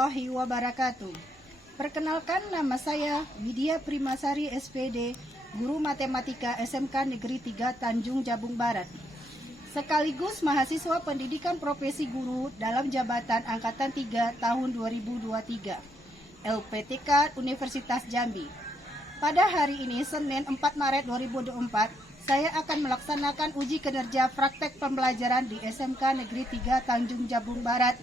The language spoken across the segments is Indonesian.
warahmatullahi wabarakatuh. Perkenalkan, nama saya Widya Primasari SPD, Guru Matematika SMK Negeri 3 Tanjung Jabung Barat, sekaligus mahasiswa pendidikan profesi guru dalam jabatan Angkatan 3 tahun 2023, LPTK Universitas Jambi. Pada hari ini, Senin 4 Maret 2024, saya akan melaksanakan uji kinerja praktek pembelajaran di SMK Negeri 3 Tanjung Jabung Barat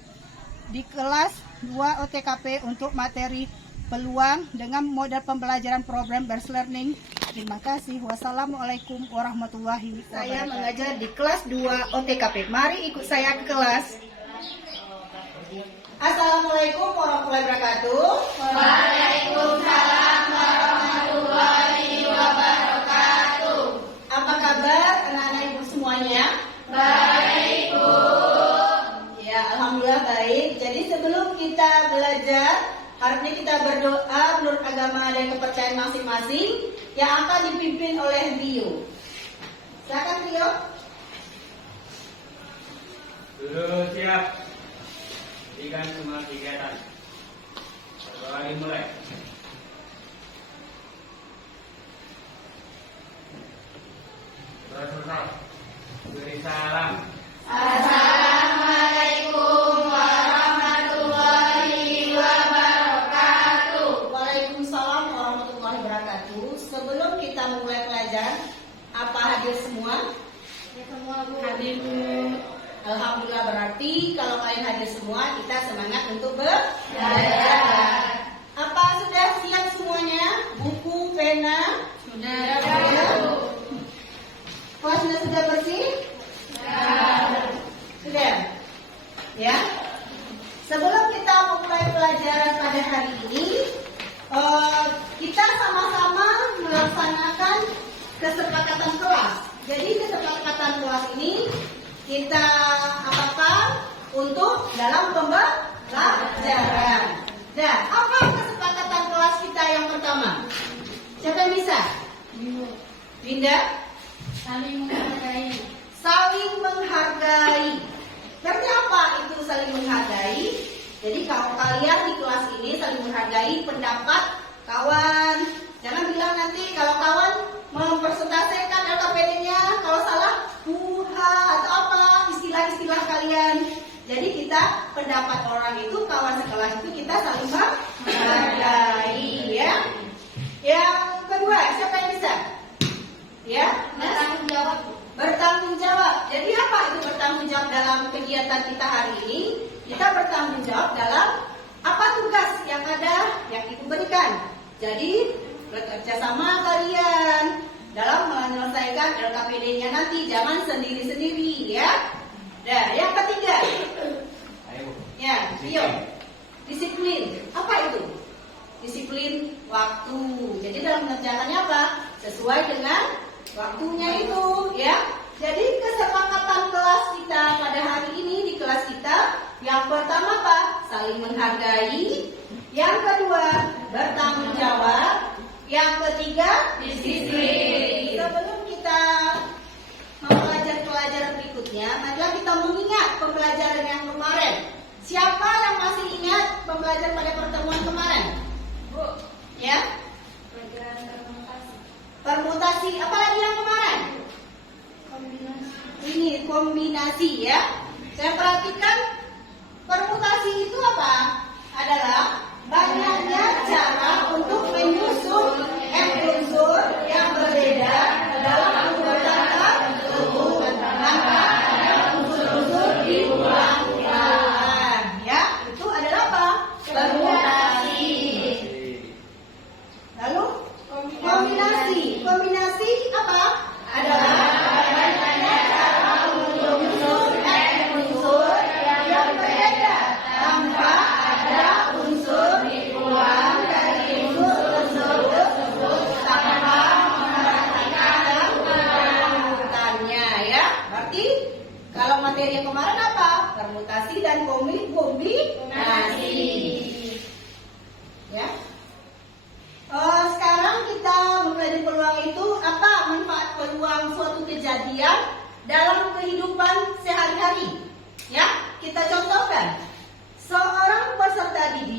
di kelas 2 OTKP untuk materi peluang dengan model pembelajaran program Based Learning. Terima kasih. Wassalamualaikum warahmatullahi wabarakatuh. Saya mengajar di kelas 2 OTKP. Mari ikut saya ke kelas. Assalamualaikum warahmatullahi wabarakatuh. Waalaikumsalam warahmatullahi wabarakatuh. Apa kabar anak-anak ibu semuanya? Baik, Bu. Ya, alhamdulillah baik. Jadi sebelum kita belajar, harapnya kita berdoa menurut agama dan kepercayaan masing-masing yang akan dipimpin oleh Rio. Silakan Rio. Dulu siap. Ikan semua kegiatan. Kembali mulai. Selesai. Beri salam. Assalamualaikum warahmatullahi wabarakatuh. Waalaikumsalam warahmatullahi wabarakatuh. Sebelum kita memulai pelajaran, apa hadir semua? Ya, semua, Bu. Hadir, Bu. Alhamdulillah, berarti kalau kalian hadir semua, kita semangat untuk belajar. Apa sudah siap semuanya? Buku, pena? Sudah, Bu. Kelasnya sudah bersih? Sudah? Ya. Sebelum kita memulai pelajaran pada hari ini, kita sama-sama melaksanakan kesepakatan kelas. Jadi kesepakatan kelas ini kita apakan untuk dalam pembelajaran. Nah, apa kesepakatan kelas kita yang pertama? Siapa yang bisa? Winda? Saling menghargai. Saling menghargai. Berarti apa itu saling menghargai? Jadi kalau kalian di kelas ini saling menghargai pendapat kawan. Jangan bilang nanti kalau kawan mempresentasikan LKPD-nya, kalau salah buha atau apa istilah-istilah kalian. Jadi kita pendapat orang itu, kawan sekelas itu kita saling menghargai, ya. Yang kedua, siapa yang bisa? Ya, Bertanggung jawab. bertanggung jawab. Jadi apa itu bertanggung jawab dalam kegiatan kita hari ini? Kita bertanggung jawab dalam apa tugas yang ada yang Ibu berikan. Jadi bekerja sama kalian dalam menyelesaikan LKPD-nya nanti, jangan sendiri-sendiri, ya. Nah, yang ketiga, Ayo. ya, Rio, disiplin. Apa itu? Disiplin waktu. Jadi dalam mengerjakannya apa? Sesuai dengan waktunya itu, ya. Jadi kesepakatan kelas kita pada hari ini di kelas kita, yang pertama apa? Saling menghargai. Yang kedua, bertanggung jawab. Yang ketiga, Disiplin. Sebelum kita mempelajari pelajaran berikutnya, marilah kita mengingat pembelajaran yang kemarin. Siapa yang masih ingat pembelajaran pada pertemuan kemarin? Bu, Ya, pelajaran permutasi. permutasi. Apalagi yang kemarin? Kombinasi. Ini kombinasi, ya. Saya perhatikan permutasi itu apa? Adalah banyaknya cara untuk menyusun unsur yang berbeda dalam urutan tertentu tanpa ada unsur-unsur diulang-ulang. Ya, itu adalah apa? Permutasi. Lalu kombinasi. Kombinasi apa? Adalah banyaknya cara untuk menyusun unsur yang berbeda tanpa ada unsur diulang dari unsur tersebut tanpa memperhatikan urutannya, ya. Berarti kalau materi yang kemarin apa? Permutasi dan kombinasi. Ya. Sekarang kita mempelajari peluang itu apa? Manfaat peluang suatu kejadian dalam kehidupan sehari-hari. Ya, kita contohkan. Seorang peserta didik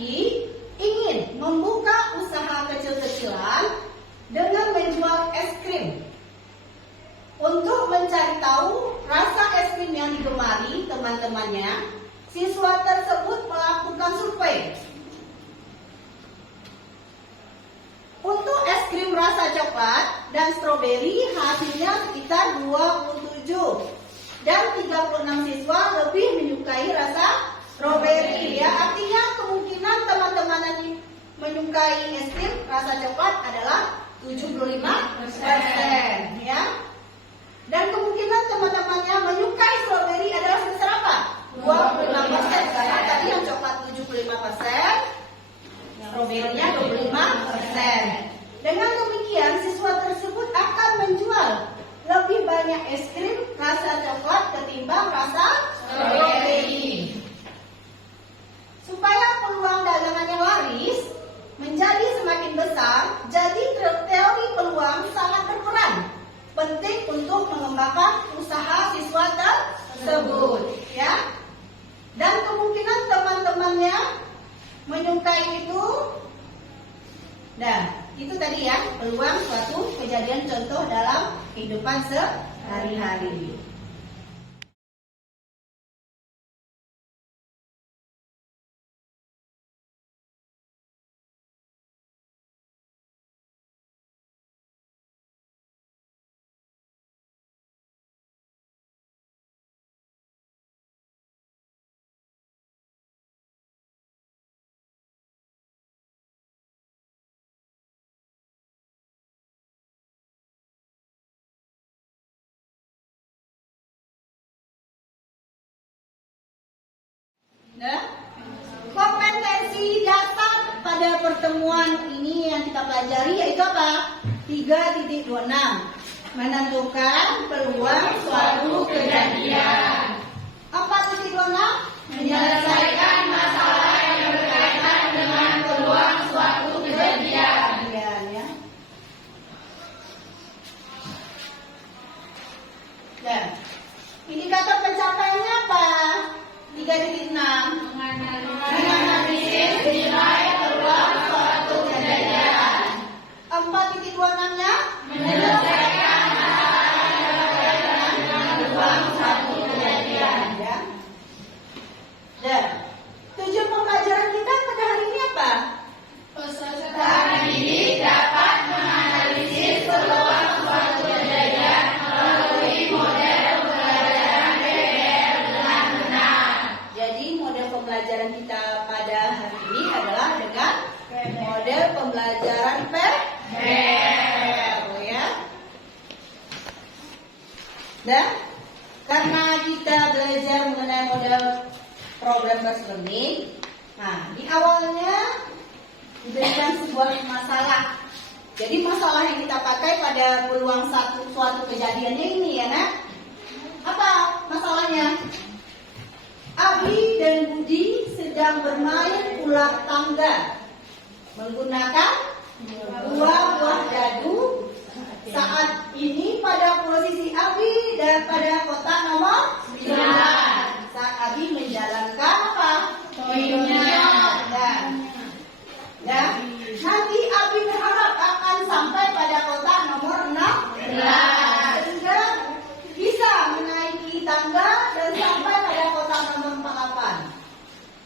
membuka usaha kecil-kecilan dengan menjual es krim. Untuk mencari tahu rasa es krim yang digemari teman-temannya, siswa tersebut melakukan survei. Untuk es krim rasa coklat dan stroberi hasilnya sekitar 27 dan 36 siswa lebih menyukai rasa stroberi. Ya, artinya kemungkinan teman-teman yang menyukai es krim rasa coklat adalah 75%, ya. Dan kemungkinan teman-temannya menyukai stroberi adalah sebesar apa? 25%. Karena tadi yang coklat 75%, stroberinya 25%. Dengan demikian, siswa tersebut akan menjual lebih banyak es krim rasa coklat ketimbang rasa stroberi. Supaya peluang dagangannya laris menjadi semakin besar, jadi teori peluang sangat berperan penting untuk mengembangkan usaha siswa tersebut, ya. Dan kemungkinan teman-temannya menyukai itu, nah itu tadi ya, peluang suatu kejadian contoh dalam kehidupan sehari-hari. Nah, kompetensi dasar pada pertemuan ini yang kita pelajari yaitu apa? 3.26, menentukan peluang suatu kejadian. 4.26, menyelesaikan masalah yang berkaitan dengan peluang suatu kejadian. Ya. Dan indikator pencapaiannya apa? 3.6, menganalisis nilai peluang suatu kejadian. 4.26-nya menyelesaikan masalah yang berkaitan dengan peluang suatu kejadian. Ya. Dan tujuan pembelajaran kita pada hari ini apa? Peserta didik dapat menganalisis peluang suatu kejadian melalui model pembelajaran PBL dengan benar. Jadi model pembelajaran kita pada hari ini adalah dengan model pembelajaran PBL, ya. Dan karena kita belajar mengenai model problem-based learning, nah di awalnya diberikan sebuah masalah. Jadi masalah yang kita pakai pada peluang suatu kejadiannya ini, ya nak. Apa masalahnya? Abi dan Budi sedang bermain ular tangga menggunakan dua buah dadu. Saat ini pada posisi Abi dan pada kotak nomor 9. Saat Abi menjalankan apa? Koinnya. Dan nanti Abi berharap akan sampai pada kotak nomor 16 sehingga bisa menaiki tangga dan sampai pada kotak nomor 48.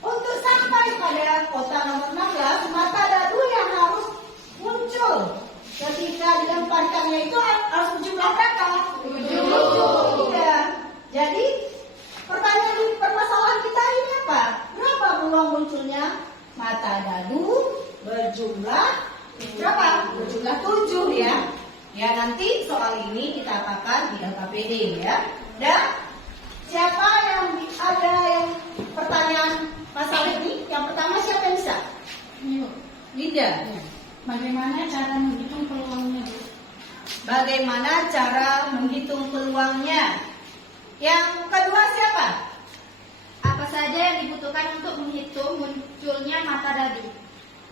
Untuk sampai pada kotak nomor 16, maka dadu yang harus muncul ketika dilemparkannya itu harus berjumlah berapa? 7. Iya. Jadi permasalahan kita ini apa? Berapa peluang munculnya mata dadu berjumlah berapa? Berjumlah 7, ya. Ya, nanti soal ini kita apakan di LKPD, ya. Dan siapa yang ada yang pertanyaan masalah ini? Yang pertama siapa yang bisa? Linda. Bagaimana cara menghitung peluangnya, Bu? Bagaimana cara menghitung peluangnya? Yang kedua siapa? Apa saja yang dibutuhkan untuk menghitung munculnya mata dadu?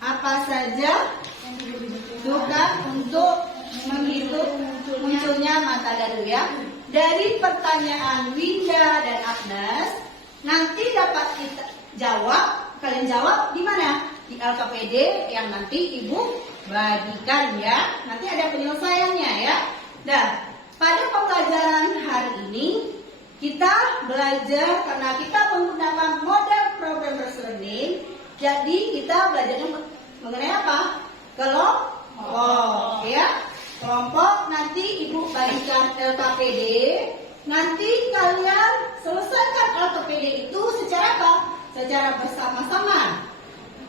Apa saja yang dibutuhkan untuk menghitung munculnya mata dadu, ya? Dari pertanyaan Winda dan Agnes, nanti dapat kita jawab. Kalian jawab di mana? di LKPD yang nanti Ibu bagikan ya. Nanti ada penyelesaiannya ya. Nah, pada pembelajaran hari ini kita belajar karena kita menggunakan model problem-based learning. Jadi kita belajarnya mengenai apa? Kelompok ya. Kelompok nanti Ibu bagikan LKPD. Nanti kalian selesaikan LKPD itu secara apa? Secara bersama-sama.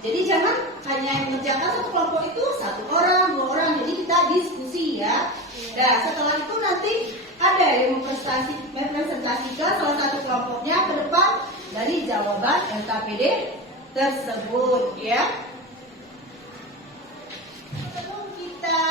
Jadi jangan hanya mengerjakan satu kelompok itu satu orang, dua orang. Jadi kita diskusi ya. Nah, setelah itu nanti ada yang mempresentasikan salah satu kelompoknya ke depan dari jawaban LKPD tersebut ya. Sebelum kita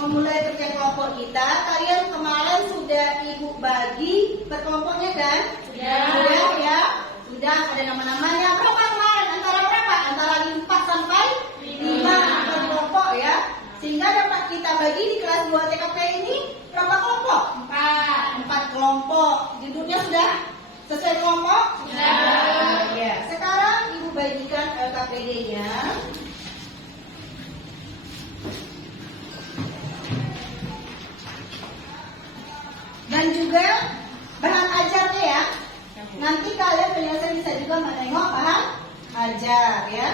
memulai kerja kelompok kita, kalian kemarin sudah Ibu bagi per kelompoknya kan? Sudah ya. Sudah ada nama-namanya. Berapa kemarin? Antara berapa? Antara 4 sampai 5 per kelompok ya. Sehingga dapat kita bagi di kelas 2 TKP ini berapa kelompok? 4 kelompok. Judulnya sudah sesuai kelompok? Sudah. Ya. Sekarang Ibu bagikan LKPD-nya. Dan juga bahan ajarnya ya. Nanti kalian penyelesaian bisa juga menengok bahan ajar ya.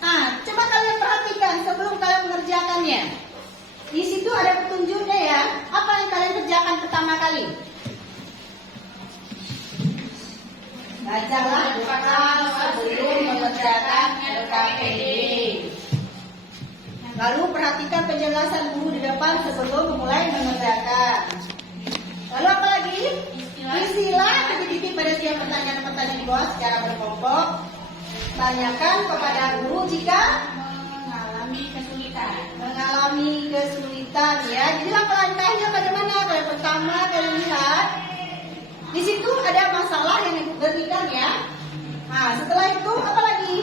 Nah, coba kalian perhatikan sebelum kalian mengerjakannya. Di situ ada petunjuknya ya. Apa yang kalian kerjakan pertama kali? Bacalah sebelum mengerjakan LKPD. Lalu perhatikan penjelasan guru di depan sebelum memulai mengerjakan. Lalu apa lagi? Isilah titik-titik pada setiap pertanyaan-pertanyaan di bawah secara berkelompok. Tanyakan kepada guru jika mengalami kesulitan ya. Jadi langkah-langkahnya bagaimana? Yang pertama kalian lihat di situ ada masalah yang Ibu berikan ya. Nah, setelah itu apa lagi?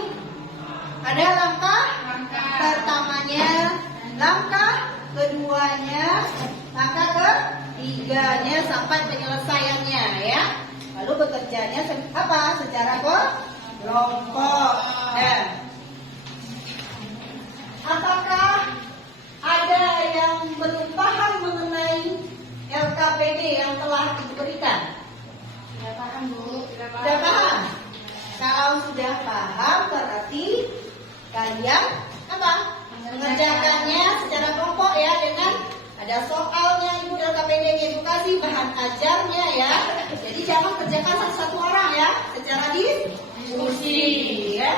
Ada langkah pertamanya, langkah keduanya, langkah ketiganya sampai penyelesaiannya ya. Lalu bekerjanya apa? Secara kelompok. Nah, apakah ada yang belum paham mengenai LKPD yang telah diberikan? Sudah paham, Bu. Sudah paham? Kalau sudah paham berarti kalian apa? Mengerjakannya secara kelompok ya, dengan ada soalnya Ibu LKPD-nya edukasi, bahan ajarnya ya. Jadi jangan kerjakan satu-satu orang ya, secara diskusi ya.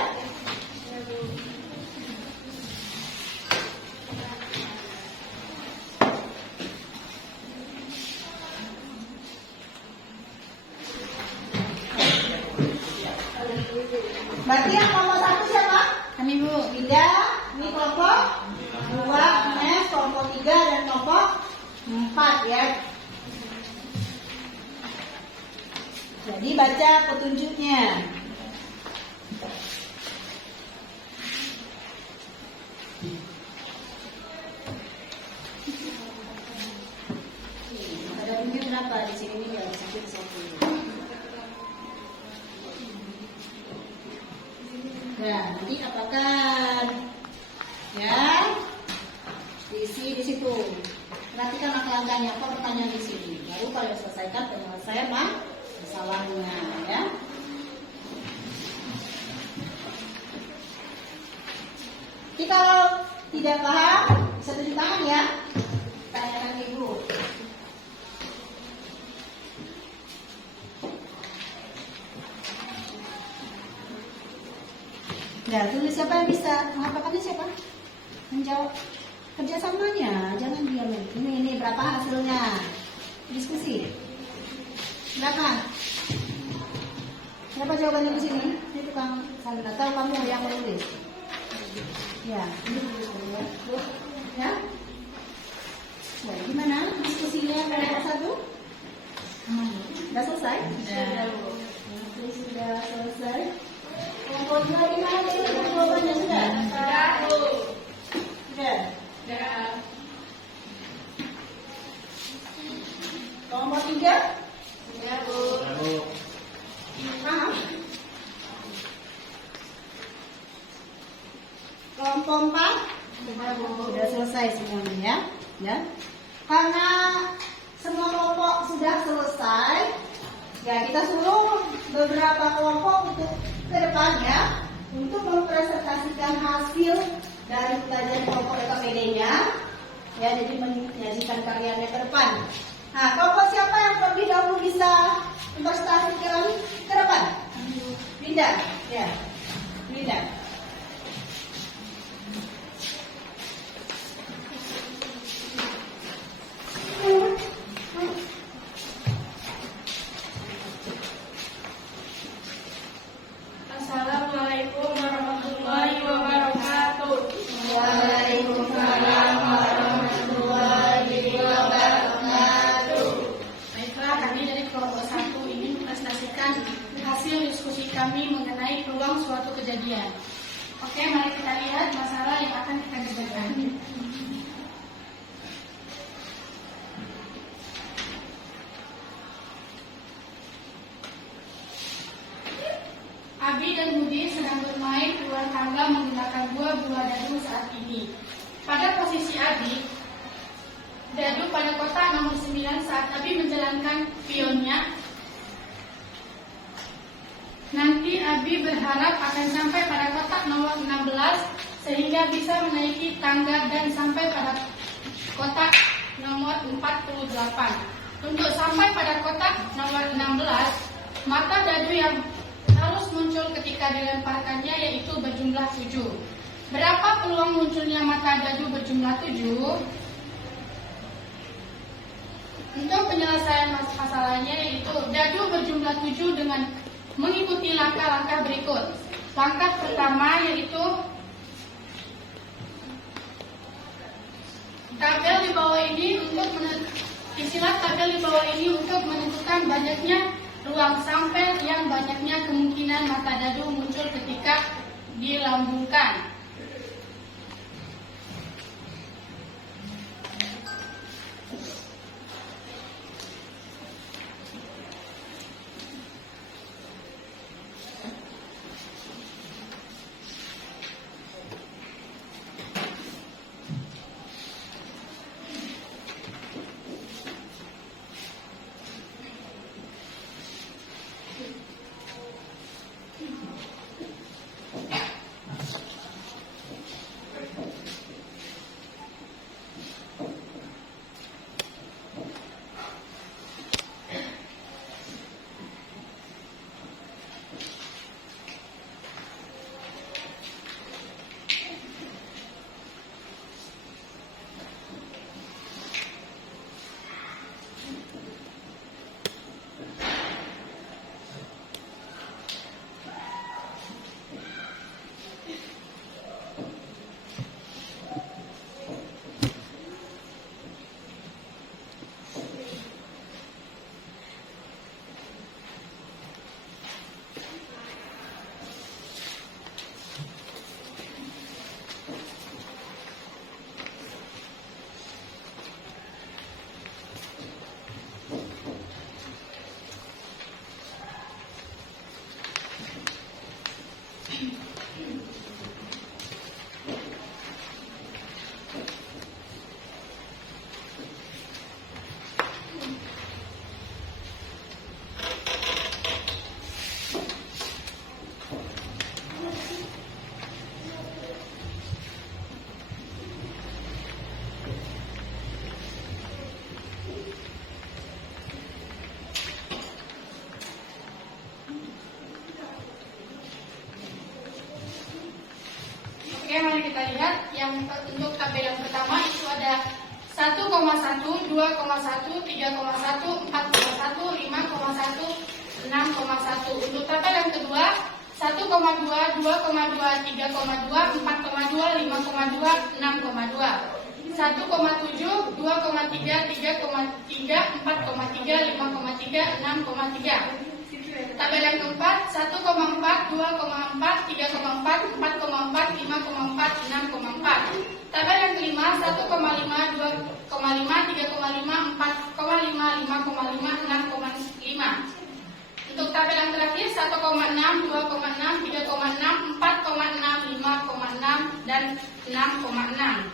Berarti yang nomor 1 siapa? Kami, Bu. Linda, ini kelompok 2, Ines, kelompok 3 dan kelompok 4 ya. Jadi baca petunjuknya. Ada petunjuk berapa di sini ya? Satu. Nah, nanti apakah ya diisi di situ. Perhatikan langkah-langkahnya, apa pertanyaan di sini. Lalu kalian selesaikan penyelesaian masalahnya ya. Jadi kalau tidak paham bisa tunjuk tangan ya. Tanyakan Ibu. Ya, tulis siapa yang bisa menghafalkannya siapa? Menjawab kerjasamanya, jangan diam. Ini berapa hasilnya? Diskusi. Silakan. Siapa jawabannya di sini? Ini tukang salin atau kamu yang menulis? Ya, ini tulis dulu ya. Ya. Ya, gimana diskusinya kelompok 1? Sudah selesai? Sudah. Sudah selesai. Kelompok 2 gimana? Jawabannya sudah? Sudah, Bu. Sudah. Sudah. Kelompok 3? Sudah, Bu. Lalu Paham? Kelompok 4? Sudah, Bu. Sudah selesai semuanya ya. Ya. Karena semua kelompok sudah selesai, ya kita suruh beberapa kelompok untuk ke depannya untuk mempresentasikan hasil dari pelajaran kelompok EKPD-nya. Ya, jadi menyajikan karyanya ke depan. Nah, kelompok siapa yang terlebih dahulu bisa mempresentasikan ke depan? Linda, ya. Linda. Assalamualaikum warahmatullahi wabarakatuh. Waalaikumsalam warahmatullahi wabarakatuh. Baiklah, kami dari kelompok 1 ingin mempresentasikan hasil diskusi kami mengenai peluang suatu kejadian. Oke, mari kita lihat masalah yang akan kita kerjakan. Abi dan Budi sedang bermain keluar tangga menggunakan dua buah dadu saat ini. Pada posisi Abi, dadu pada kotak nomor 9 saat Abi menjalankan pionnya. Nanti Abi berharap akan sampai pada kotak nomor 16 sehingga bisa menaiki tangga dan sampai pada kotak nomor 48. Untuk sampai pada kotak nomor 16, mata dadu yang harus muncul ketika dilemparkannya yaitu berjumlah 7. Berapa peluang munculnya mata dadu berjumlah 7? Untuk penyelesaian masalahnya yaitu dadu berjumlah 7 dengan mengikuti langkah-langkah berikut. Langkah pertama yaitu tabel di bawah ini istilah tabel di bawah ini untuk menentukan banyaknya ruang sampel yang banyaknya kemungkinan mata dadu muncul ketika dilambungkan. Oke, mari kita lihat yang untuk tabel yang pertama itu ada 1,1, 2,1, 3,1, 4,1, 5,1, 6,1. Untuk tabel yang kedua 1,2, 2,2, 3,2, 4,2, 5,2, 6,2, 1,7, 2,3, 3,3, 4,3, 5,3, 6,3, 1,8, Tabel yang keempat 1,4, 2,4, 3,4, 4,4, 5,4, 6,4. Tabel yang kelima 1,5, 2,5, 3,5, 4,5, 5,5, 6,5. Untuk tabel yang terakhir 1,6, 2,6, 3,6, 4,6, 5,6, dan 6,6.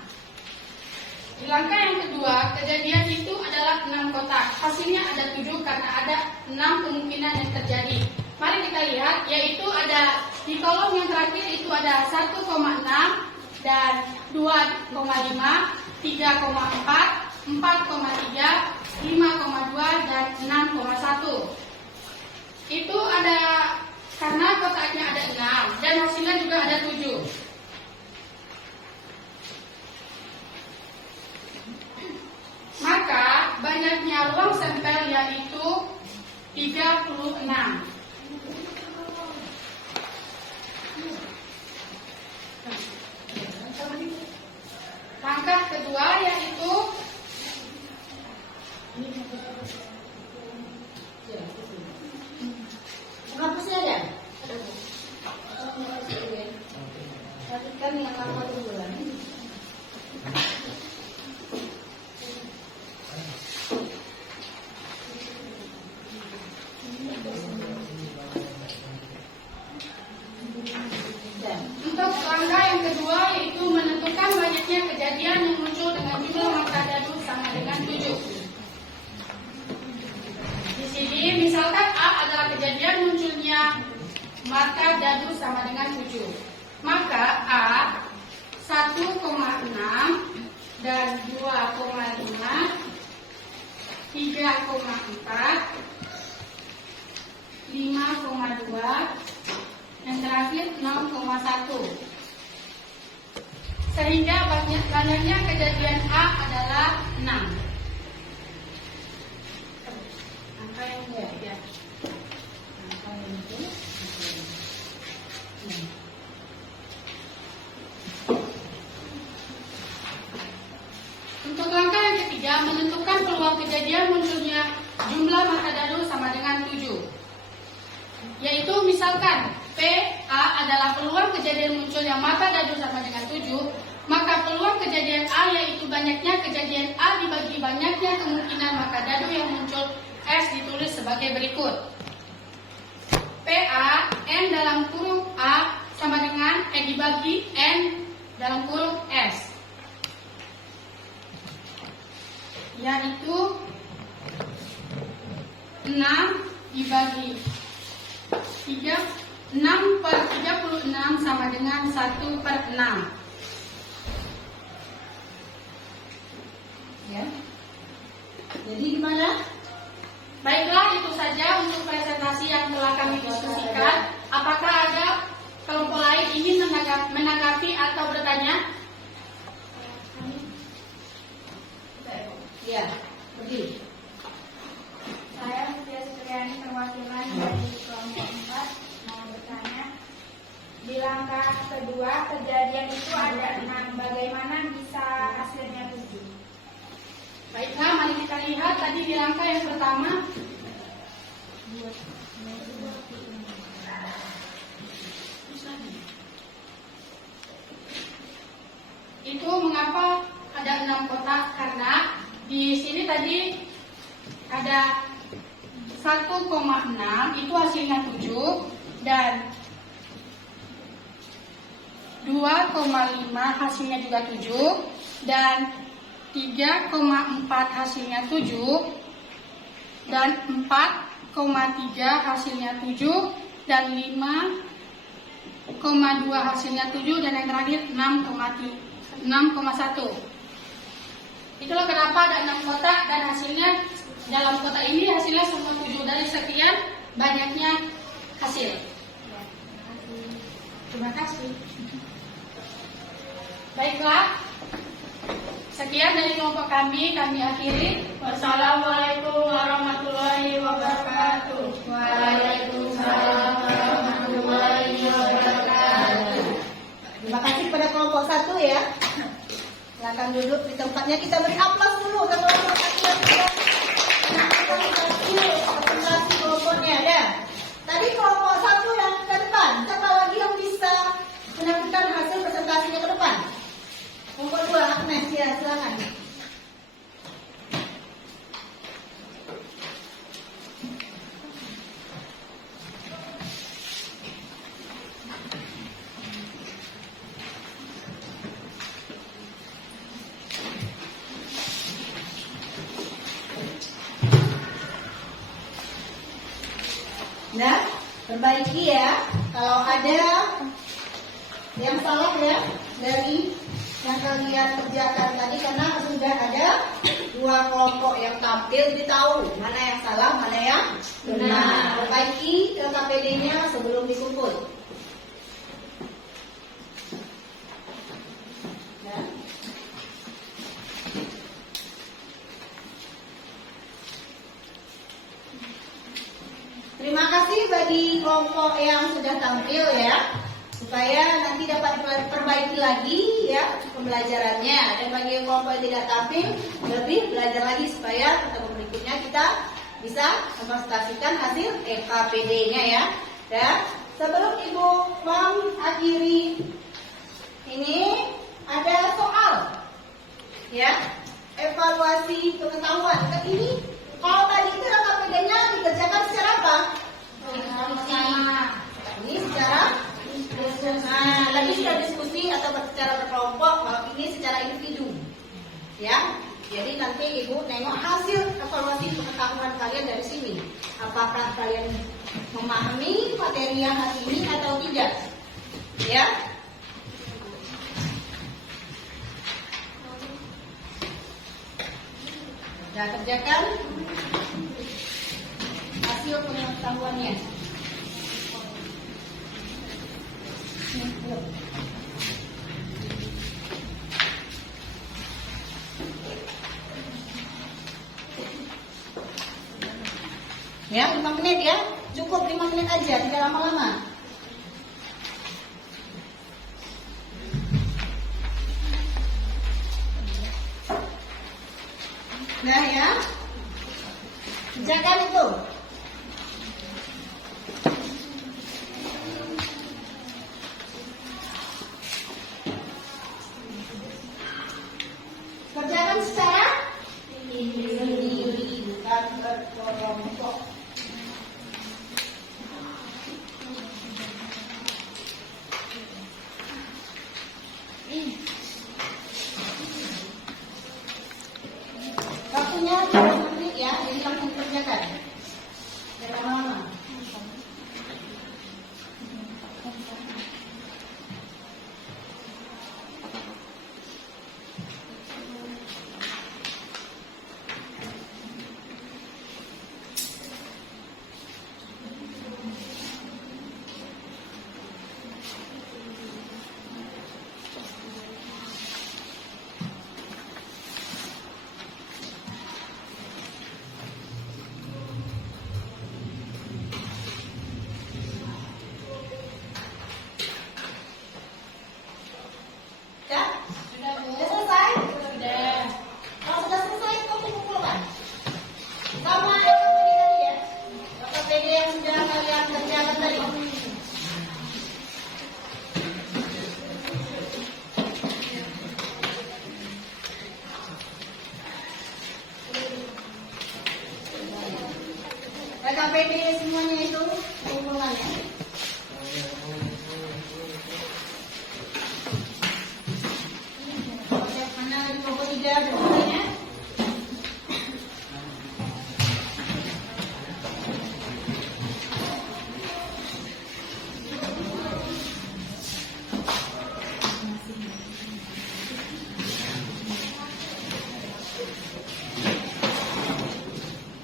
Di langkah yang kedua, kejadian itu adalah 6 kotak. Hasilnya ada 7 karena ada 6 kemungkinan yang terjadi. Mari kita lihat, yaitu ada di kolom yang terakhir itu ada 1,6 dan 2,5, 3,4, 4,3, 5,2 dan 6,1. Itu ada karena kotaknya ada 6 dan hasilnya juga ada 7. Maka banyaknya ruang sampel yaitu 36. Langkah kedua yaitu Kenapa sih ada? Kan yang lama bulan. Untuk langkah yang kedua yaitu menentukan banyaknya kejadian yang muncul dengan jumlah maka dadu sama dengan 7. Di sini misalkan A adalah kejadian munculnya maka dadu sama dengan 7. Maka A 1,6 dan 2,5, 3,4, 5,2, yang terakhir 0,1. Sehingga banyaknya kejadian A adalah 6. Angka yang ya. Angka yang itu. Untuk langkah yang ketiga, menentukan peluang kejadian munculnya jumlah mata dadu sama dengan 7. Yaitu misalkan P, A adalah peluang kejadian munculnya mata dadu sama dengan 7, maka peluang kejadian A yaitu banyaknya kejadian A dibagi banyaknya kemungkinan mata dadu yang muncul S ditulis sebagai berikut. PA, N dalam kurung A sama dengan dibagi N dalam kurung S. Yaitu 6 dibagi 6 per 36 sama dengan 1 per 6. Ya. Jadi gimana? Baiklah, itu saja untuk presentasi yang telah kami diskusikan. Apakah ada kelompok lain ingin menanggapi atau bertanya? Ya, pergi. Saya Mutia Supriyani, perwakilan dari kelompok 4, mau bertanya. Di langkah kedua, kejadian itu ada 6. Bagaimana bisa hasilnya 7? Baiklah, mari kita lihat tadi di langkah yang pertama. Itu mengapa ada 6 kotak? Karena di sini tadi ada 1,6 itu hasilnya 7 dan 2,5 hasilnya juga 7 dan 3,4 hasilnya 7 dan 4,3 hasilnya 7 dan 5,2 hasilnya 7 dan yang terakhir 6,1. Itulah kenapa ada 6 kotak dan hasilnya dalam kotak ini hasilnya semua 7 dari sekian banyaknya hasil. Terima kasih. Baiklah, sekian dari kelompok kami akhiri. Wassalamualaikum warahmatullahi wabarakatuh. Waalaikumsalam warahmatullahi wabarakatuh. Terima kasih pada kelompok 1 ya. Silakan duduk di tempatnya. Kita beri aplaus dulu ke kelompok 1 yang sudah presentasi kelompoknya ya. Nah, perbaiki ya. Kalau ada yang salah ya dari yang kalian kerjakan tadi, karena sudah ada dua kelompok yang tampil, jadi tahu mana yang salah, mana yang benar. Perbaiki ke KPD-nya sebelum dikumpul. Ya. Terima kasih bagi kelompok yang sudah tampil ya, supaya nanti dapat perbaiki lagi ya pembelajarannya. Dan bagi kelompok yang tidak tampil, lebih belajar lagi supaya ketemu berikutnya kita bisa mempresentasikan hasil EKPD-nya ya. Dan sebelum Ibu mengakhiri ini, ada soal ya, evaluasi pengetahuan. Ini kalau tadi itu EKPD-nya dikerjakan secara apa? Ini secara lebih secara diskusi atau secara berkelompok. Kalau ini secara individu ya. Jadi nanti Ibu nengok hasil evaluasi pengetahuan kalian dari sini. Apakah kalian memahami materi yang hari ini atau tidak ya. Nah, kerjakan hasil pengetahuannya. Ya, 5 menit ya. Cukup 5 menit aja, tidak lama-lama. Nah ya, kerjakan itu. Kerjakan secara sendiri, bukan berkelompok. Waktunya 5 menit ya, jadi langsung kerjakan. Jangan lama-lama. KPD semuanya itu hubungannya. Mana di kelompok 3 berikutnya?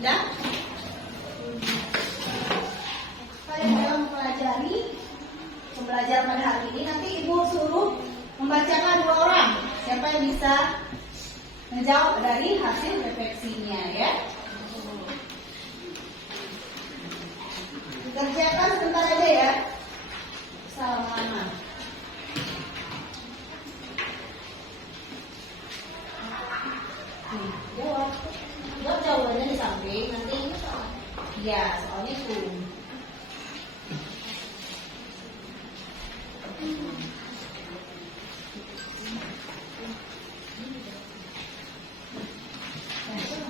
Dah? Pembelajaran pada hari ini, nanti Ibu suruh membacakan 2 orang. Siapa yang bisa menjawab dari hasil refleksinya ya. Kerjakan sebentar aja ya. Sama-sama. Jawab. Jawab jawabannya di samping. Nanti ya soalnya itu.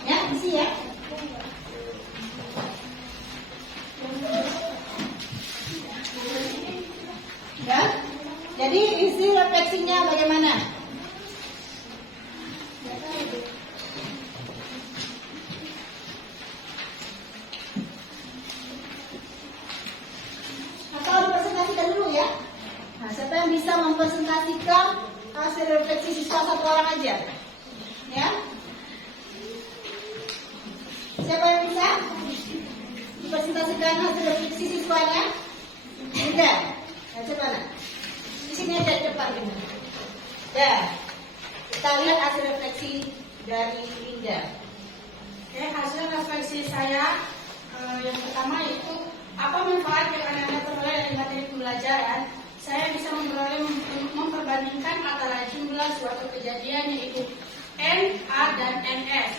Ya, isi ya. Ya. Jadi isi refleksinya bagaimana? bisa mempresentasikan hasil refleksi siswa satu orang aja? Ya? Siapa yang bisa mempresentasikan hasil refleksi siswanya? Linda. Nah, coba nak. Di sini aja depan ini. Dah. Kita lihat hasil refleksi dari Linda. Oke, hasil refleksi saya yang pertama yaitu apa manfaat yang anak-anak peroleh dari materi pembelajaran. Saya bisa memperbandingkan antara jumlah suatu kejadian yaitu N, A, dan NS.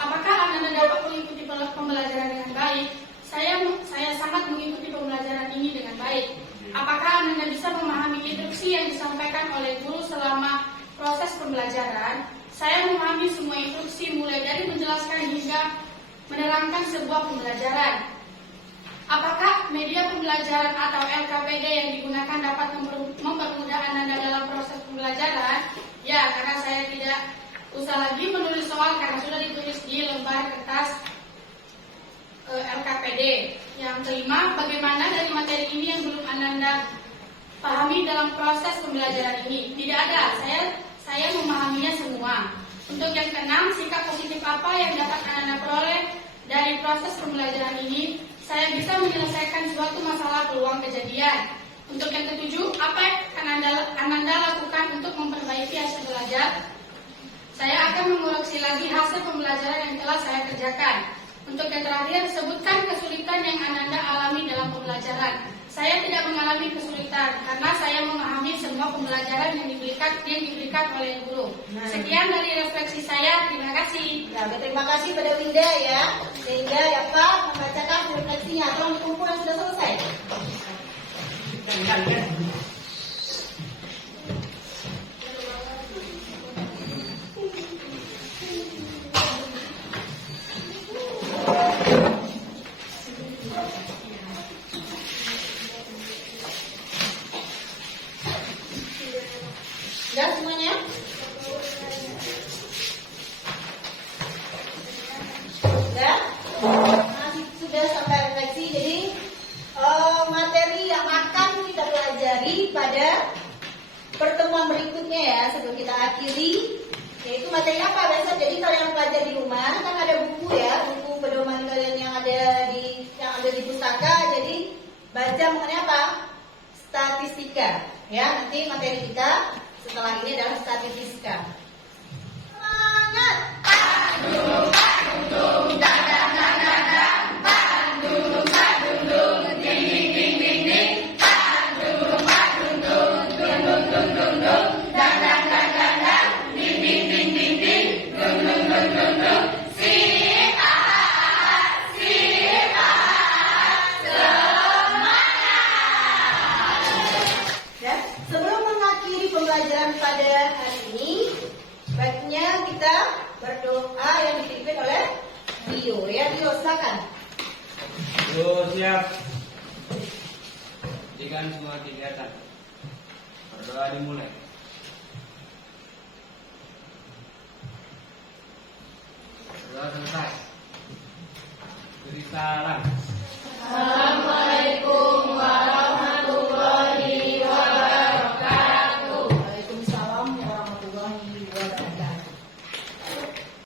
Apakah anak-anak dapat mengikuti pembelajaran dengan baik? Saya sangat mengikuti pembelajaran ini dengan baik. Apakah anak-anak bisa memahami instruksi yang disampaikan oleh guru selama proses pembelajaran? Saya memahami semua instruksi mulai dari menjelaskan hingga menerangkan sebuah pembelajaran. Apakah media pembelajaran atau LKPD yang digunakan dapat mempermudah anak-anak dalam proses pembelajaran? Ya, karena saya tidak usah lagi menulis soal karena sudah ditulis di lembar kertas LKPD. Yang kelima, bagaimana dari materi ini yang belum anak-anak pahami dalam proses pembelajaran ini? Tidak ada, saya memahaminya semua. Untuk yang keenam, sikap positif apa yang dapat anak-anak peroleh dari proses pembelajaran ini? Saya bisa menyelesaikan suatu masalah peluang kejadian. Untuk yang ketujuh, apa yang anak-anak lakukan untuk memperbaiki hasil belajar? Saya akan mengoreksi lagi hasil pembelajaran yang telah saya kerjakan. Untuk yang terakhir, sebutkan kesulitan yang anak-anak alami dalam pembelajaran. Saya tidak mengalami kesulitan karena saya memahami semua pembelajaran yang diberikan oleh guru. Sekian dari refleksi saya. Terima kasih. Ya, terima kasih pada Winda ya, sehingga dapat membacakan refleksinya. Tolong dikumpul yang sudah selesai. Sudah semuanya? Sudah? Masih sudah sampai refleksi. Jadi materi yang akan kita pelajari pada pertemuan berikutnya ya, sebelum kita akhiri, yaitu materi apa besok. Jadi kalian pelajari di rumah kan ada buku ya, buku pedoman kalian yang ada di pustaka. Jadi baca mengenai apa? Statistika. Ya, nanti materi kita setelah ini adalah statistika. Semangat! Bandung, Bandung, dadang, dadang, Bandung, Bandung, ding, ding, ding, ding, ding. Bandung, Bandung, dung, dung, dung, dung, dung, dadang, dadang, dadang, ding, ding, ding, ding, ding, dung, dung, dung, dung, dung. Sip, semangat! Ya, sebelum mengakhiri pembelajaran pada hari ini, baiknya kita berdoa yang dipimpin oleh Rio. Ya, Rio, silakan. Rio siap. Hentikan semua kegiatan. Berdoa dimulai. Berdoa selesai. Beri salam.